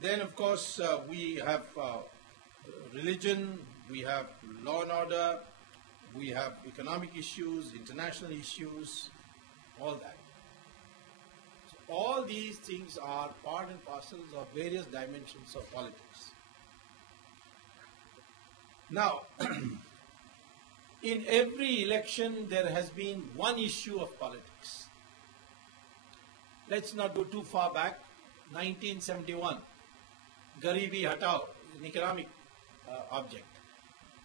Then, of course, we have religion, we have law and order, we have economic issues, international issues, all that. So all these things are part and parcels of various dimensions of politics. Now, in every election there has been one issue of politics. Let's not go too far back. 1971, Garibi Hatao, an economic object.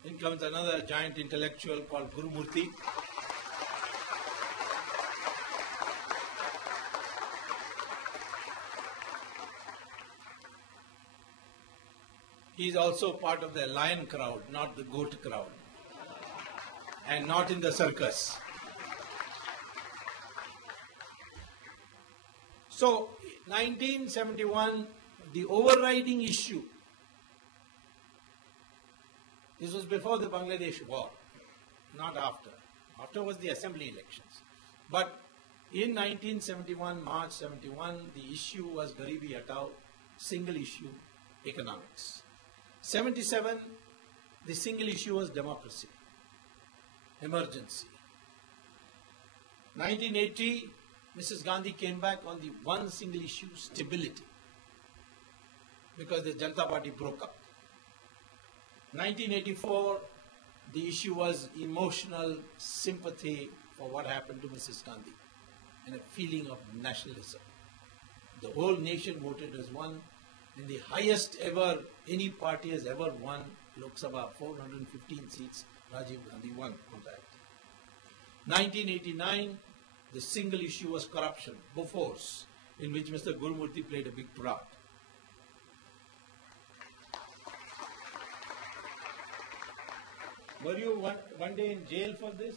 Then comes another giant intellectual called Guru Murthy. He is also part of the lion crowd, not the goat crowd, and not in the circus. So, 1971, the overriding issue, this was before the Bangladesh war, not after. After was the assembly elections. But in 1971, March 71, the issue was Garibi Hatao, single issue, economics. 77, the single issue was democracy, emergency. 1980, Mrs. Gandhi came back on the one single issue, stability, because the Janata Party broke up. 1984, the issue was emotional sympathy for what happened to Mrs. Gandhi and a feeling of nationalism. The whole nation voted as one, and the highest ever any party has ever won, Lok Sabha, 415 seats, Rajiv Gandhi won on that. 1989, the single issue was corruption, Bofors, in which Mr. Gurumurthy played a big part. Were you one day in jail for this?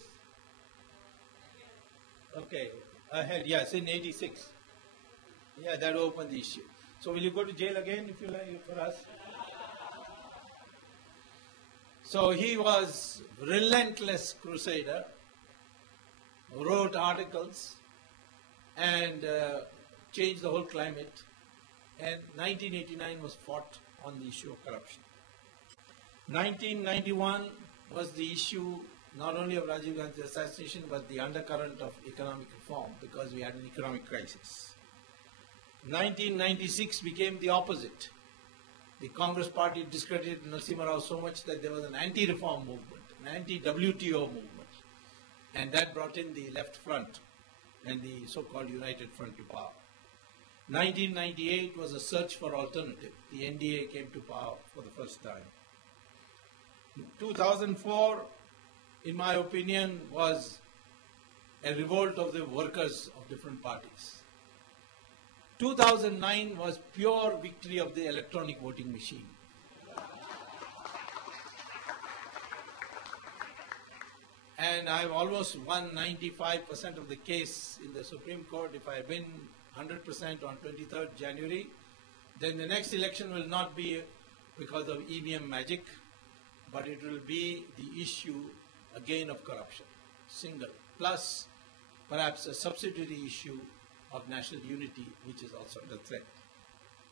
Okay, ahead, yes, in 86. Yeah, that opened the issue. So will you go to jail again if you like for us? So he was relentless crusader, wrote articles and changed the whole climate, and 1989 was fought on the issue of corruption. 1991 was the issue not only of Rajiv Gandhi's assassination but the undercurrent of economic reform, because we had an economic crisis. 1996 became the opposite. The Congress party discredited Narasimha Rao so much that there was an anti-reform movement, an anti-WTO movement, and that brought in the left front and the so-called United Front to power. 1998 was a search for alternative. The NDA came to power for the first time. 2004, in my opinion, was a revolt of the workers of different parties. 2009 was pure victory of the electronic voting machine. And I've almost won 95% of the case in the Supreme Court. If I win 100% on 23rd January, then the next election will not be because of EVM magic, but it will be the issue again of corruption, single, plus perhaps a subsidiary issue of national unity, which is also under threat.